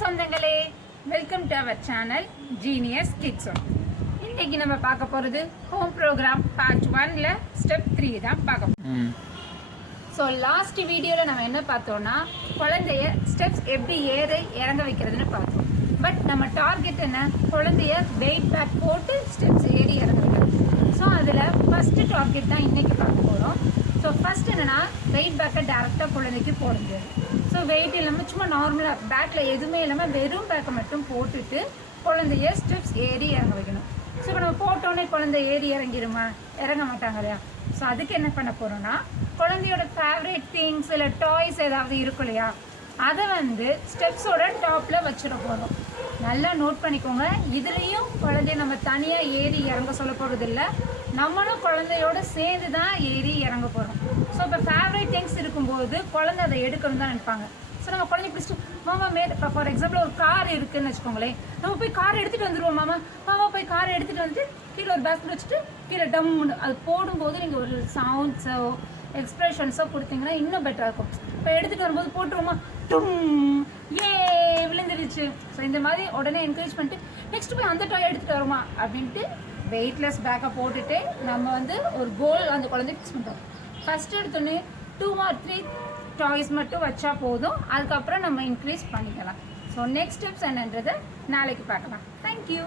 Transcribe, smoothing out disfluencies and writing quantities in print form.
சொந்தங்களே, welcome to our channel genius kids. இன்னைக்கு நம்ம பார்க்க போகிறது ஹோம் ப்ரோக்ராம் பார்ட் 1ல ஸ்டெப் 3 தான் பார்க்க போகிறோம். ஸோ லாஸ்ட் வீடியோவில் நம்ம என்ன பார்த்தோம்னா குழந்தைய ஸ்டெப்ஸ் எப்படி இறங்க வைக்கிறதுன்னு பார்த்தோம். பட் நம்ம டார்கெட் என்ன, குழந்தைய வெயிட் பேக் போட்டு ஸ்டெப்ஸ் ஏறி இறங்க வைக்கிறது. ஸோ அதில் ஃபஸ்ட்டு டார்கெட் தான் இன்றைக்கி பார்க்க போகிறோம். ஸோ ஃபஸ்ட் என்னென்னா வெயிட் பேக்கை டேரெக்டாக குழந்தைக்கு போட முடியாது. ஸோ வெயிட் இல்லாமல் சும்மா நார்மலாக பேக்கில் எதுவுமே இல்லாமல் வெறும் பேக்கை மட்டும் போட்டுட்டு குழந்தைய ஸ்டெப்ஸ் ஏறி இறங்க வைக்கணும். ஸோ இப்போ நம்ம போட்டோன்னே குழந்தை ஏறி இறங்கிடுமா, இறங்க மாட்டாங்க இல்லையா? ஸோ அதுக்கு என்ன பண்ண போகிறோம்னா குழந்தையோட ஃபேவரட் திங்ஸ் இல்லை டாய்ஸ் ஏதாவது இருக்கும் இல்லையா, அதை ஸ்டெப்ஸோட டாப்பில் வச்சிட போகிறோம். நல்லா நோட் பண்ணிக்கோங்க. இதுலேயும் குழந்தைய நம்ம தனியாக ஏறி இறங்க சொல்ல போகிறது இல்லை, நம்மளும் குழந்தையோட சேர்ந்து தான் ஏறி இறங்க போகிறோம். ஸோ இப்போ ஃபேவரட் திங்ஸ் இருக்கும்போது குழந்தை அதை எடுக்கணும் தான் நினைப்பாங்க. ஸோ நம்ம குழந்தை பிடிச்சிட்டு மாமா இப்போ ஃபார் எக்ஸாம்பிள் ஒரு கார் இருக்குதுன்னு வச்சுக்கோங்களேன், நம்ம போய் கார் எடுத்துகிட்டு வந்துடுவோம். மாமா போய் காரை எடுத்துகிட்டு வந்துட்டு கீழே ஒரு பேஸ்கெட் வச்சுட்டு கீழே டம்முன்னு அது போடும்போது நீங்கள் ஒரு சவுண்ட்ஸோ எக்ஸ்ப்ரெஷன்ஸோ கொடுத்தீங்கன்னா இன்னும் பெட்டராக இருக்கும். இப்போ எடுத்துகிட்டு வரும்போது போட்டுருவோமா, டும் ஏ விழுந்துருச்சு. ஸோ இந்த மாதிரி உடனே என்கரேஜ் பண்ணிட்டு நெக்ஸ்ட் போய் அந்த டாய் எடுத்துகிட்டு வருமா அப்படின்ட்டு வெயிட்லெஸ் பேக்கை போட்டுட்டு நம்ம ஒரு கோல் அந்த குழந்தை ஃபிக்ஸ் பண்ணுறோம். ஃபஸ்ட்டு எடுத்தோன்னே 2 or 3 டாய்ஸ் மட்டும் வச்சா போதும். அதுக்கப்புறம் நம்ம இன்க்ரீஸ் பண்ணிக்கலாம். ஸோ நெக்ஸ்ட் ஸ்டெப்ஸ் என்னன்றதை நாளைக்கு பார்க்கலாம். தேங்க்யூ.